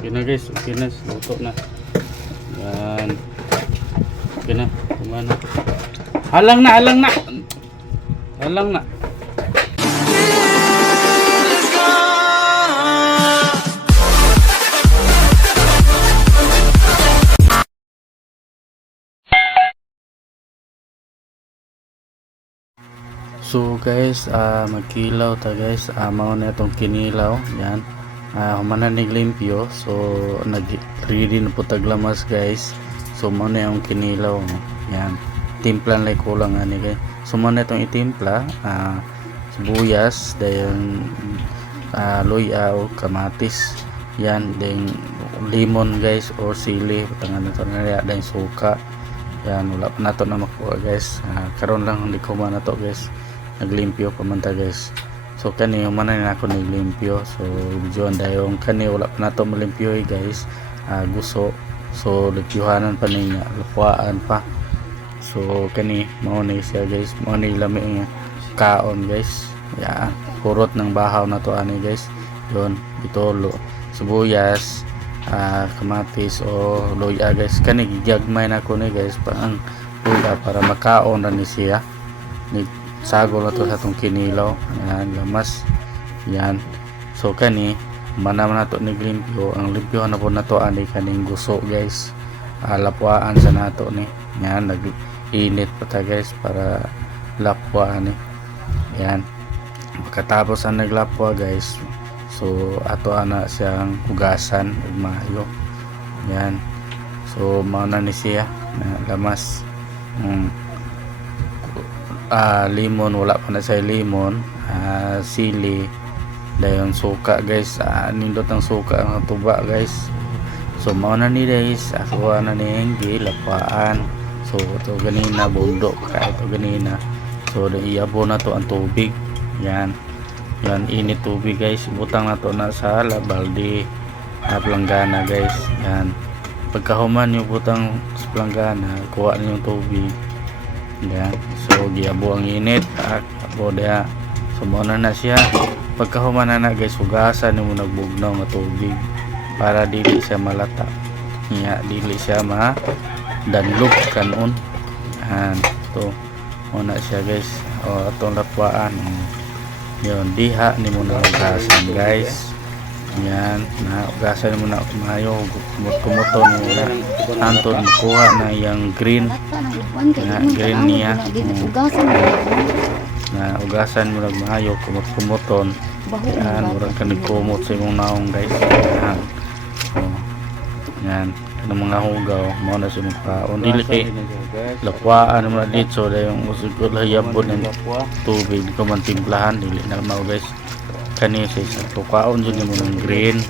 Okay na guys, okay na, luto na. Yan. Okay na, kumana. Halang na, halang na. Halang na. So guys, magkilaw ta guys. Mao na itong kinilaw. Yan. Humanan limpyo. So nag-ready na po taglamas guys. So mao na yung kinilaw. Yan. Timplan lang kulang ani guys. So mao na itong itimpla. Sibuyas, dayon luya o kamatis. Yan, dayon lemon guys or sili. Patangan na ito na dayon suka. Yan, wala pa nato na makuha guys. Karon lang hindi ko man nato guys. Naglimpyo pa man ta guys. So kani humanan na ako naglimpyo. So videoan dayon kani wala pa nato malimpyo guys. Guso. So limpyohanan pa niya, lupuan pa. So kani mao ni siya guys. Mao ni lami nga kaon guys. Yan, purot ng bahaw na to ani guys. Yon, bitolo, sibuyas, kamatis o luya guys. Kani gigagmay na ko ni guys pang luya para makaon na ni siya. Ni sagol na to sa itong kinilaw. Yan, lamas. Yan. So kani manaman na to ni limpyo. Ang limpyo na po na to ani kaning guso guys. Lapuaan sa nato ni. Yan, nag-init pa ta guys para lapuaan ni. Yan. Pagkatapos ang naglapwa guys, so ato ana siyang hugasan ug maayo. Yan. So mao na ni siya na lamas. Limon, wala pa na sa limon, sili, dayon suka guys. Nindot ang suka ang tuba guys. So mao na ni guys, ako na ning gilapaan. So to ganina bundok kay to ganina. So iabo na to ang tubig. Yan. Yan, init tubig guys. Butang na to na sa balde na planggana guys. Yan. Pagkahuman yung butang sa planggana, kuha na yung tubig. Yan. So giabo ang init. Abo dia. So muna na siya. Pagkahuman na guys, hugasan mo nagbugnaw nga tubig para dili siya malata. Nya dili siya danlog kanon. Yan. To muna siya guys. O atong lapwaan. Yun, diha ni mo na ugasan guys. Yan, na ugasan mo na kumayo, kumuton mo na antod makuha na yung green. Na green niya. Na ugasan mo na kumayo, kumuton. Yan, murag ka nagkumot sa imong naong guys. Yan. So, yan, ng mga hugaw, mo na sa mga dili kay lakwaan mo na dito. So yung usod hayabon ng tubig ko man timplahan dili na mao guys. Kani sa tukaon jud mo ng green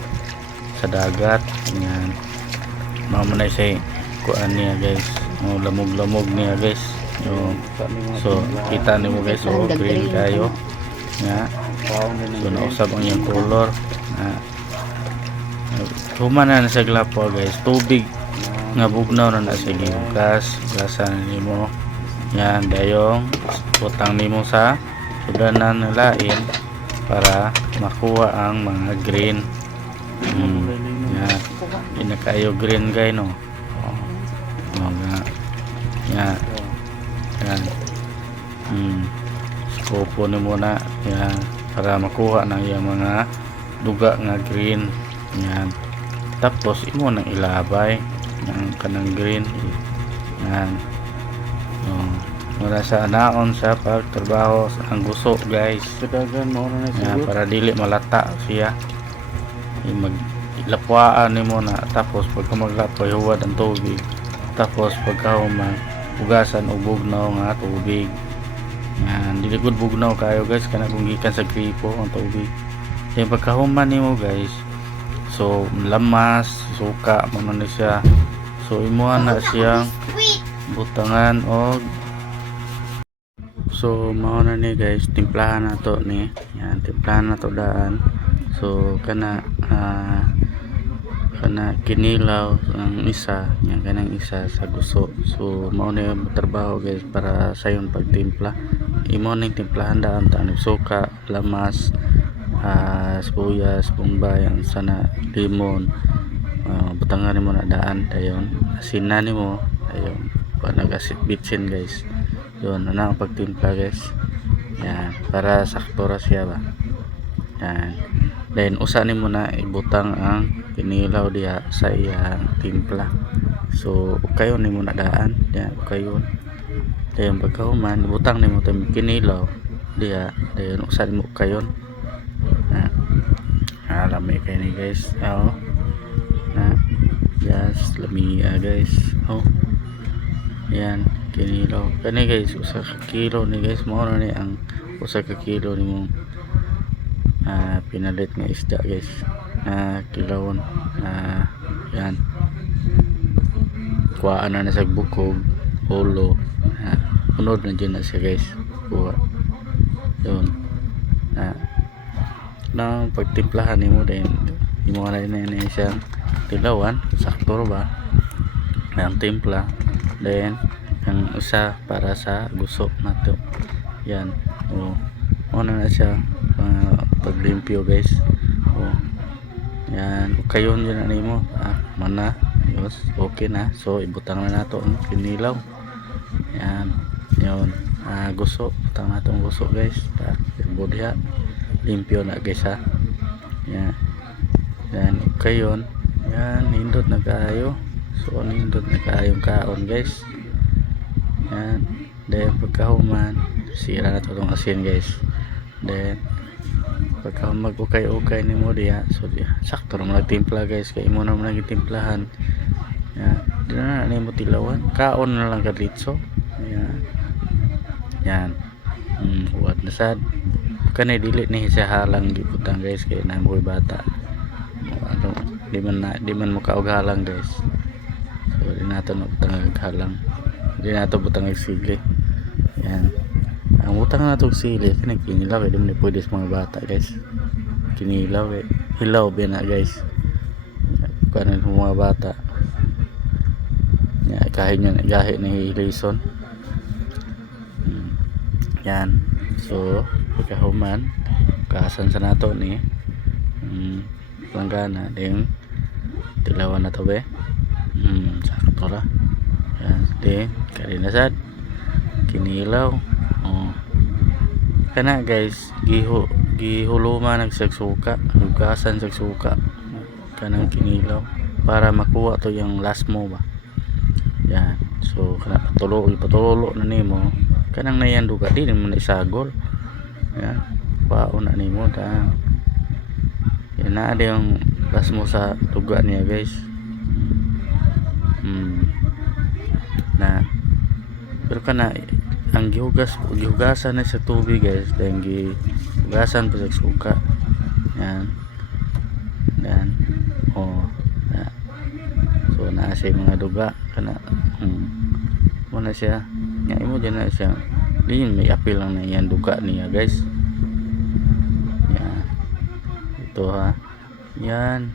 sa dagat. Yan, mao man say kuan niya guys. Lamog-lamog niya guys. So kita nimo guys, so green kayo. Nga, so nausab ang yung color. Humana na sa glapwa guys, tubig nga bugnaw na sa gihugas, gasan nimo. Yan, dayong butang nimo sa sudanan na lain para makuha ang mga green. Yan, hindi na kayo green guys no. Yan, yan. Skupo nimo na yan para makuha na yung mga duga nga green. Yan. Tapos imo nang ilabay ng kanang green. Yan. Mula sa naon sa pagtrabaho ang guso guys. Yan, para dili malata siya. Maglapwaan nimo na tapos pagka maglapoy huwad ang tubig. Tapos pagka hugasan og bugnaw nga tubig. Yan, dili gud bugnaw kayo guys kana kung gikan sa gripo ang tubig. Yan pagkahuman nimo guys. So lamas, suka mo na siya. So imuha na siyang butangan og so mao na ni guys, timplahan na to ni. Yan, timplahan na to daan. So kana kinilaw ang isa, yan kanang isa sa guso. So mao na yung trabaho guys para sa yung pagtimpla. Imo ning timplahan daan tanong suka, lamas, sibuyas, bombay, ang sana limon, butangan mo na daan dayon asin na nimo dayon pa nag-asit bitsin guys yun na ang pagtimpla guys yan para sakto ra siya ba yan then usa nimo na ibutang ang kinilaw diha sa iyang timpla so kayo nimo na daan yan kayo dayon pagkahuman ibutang nimo tong kinilaw diha dayon usa nimo kayon lami kayo ni guys yes lami guys yan kinilaw kani guys usa ka kilo ni guys mao na ni ang usa ka kilo nimo pinalit nga isda guys kilawon yan kuhaan na sa bukog ulo unod na dyan na siya guys kuha yun na pagtimplahan nimo din imo na rin siyang tilawan sakto ba ang timpla then ang usa para sa gusok nato yan ano na siya paglimpyo guys yan kayon yun na nimo mana yos okay na so ibutang na nato ang kinilaw yan yun gusok butang nato ang gusok guys budya limpyo na guys yan yan kayon yan nindot na kayo so nindot na kayong kaon guys yan then pagkahuman sira na to tong asin guys then pagka mag-ukay-ukay ni mo diya so sakto na nagtimpla guys kay imo na nagtimplahan yan di na na mo tilawan kaon na lang kadlitso yan huwag na sad kanay dili ni siya halang giputang guys kay namoy bata di man mo kaog halang guys so di nato butang halang di nato butang sige yan ang utang na itong sili kinilaw di mo pwede sa mga bata guys kinilaw hilaw ba na guys kanin sa mga bata kahit nyo gahi na hilison yan so pagkahuman kasan sa nato ni langgana ding tilawan na to be sakto ra yan ding karinasad kinilaw kana guys gihuluma nagsagsuka hugasan sagsuka kanang kinilaw para makuha to yung last mo ba yan so kana patulolo na nimo kanang nayan duga di mo na isagol yan paon na nimo ta yan na yung last mo sa duga niya guys na pero kana ang gihugasan na sa tubig guys then gihugasan pa sa suka yan so naa siya mga duga kana muna siya nga imo dyan na siya di may apil lang na yan duga niya guys yan ito yan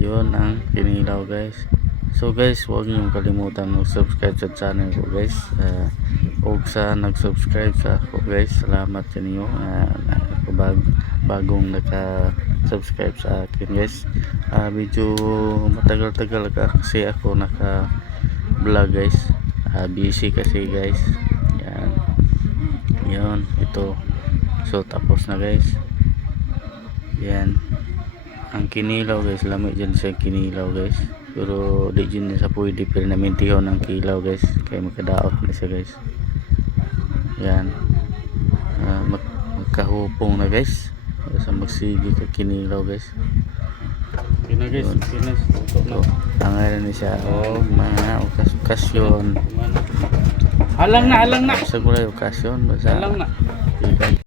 yun ang kinilaw guys so guys huwag niyong kalimutan mag-subscribe sa channel ko guys huwag sa nag-subscribe sa ako guys salamat sa inyo bagong naka-subscribe sa akin guys medyo matagal-tagal kasi ako naka-vlog guys busy kasi guys yan yun ito so tapos na guys yan ang kinilaw guys lamig dyan sa kinilaw guys pero di dyan sa pwede pero namintihon ang kilaw guys kaya magkadaot na siya guys yan magkahupong na guys sa magsigi ka kinilaw guys kina guys kinas so tangalan ni siya mga okasyon halang na sa gulay okasyon basta halang na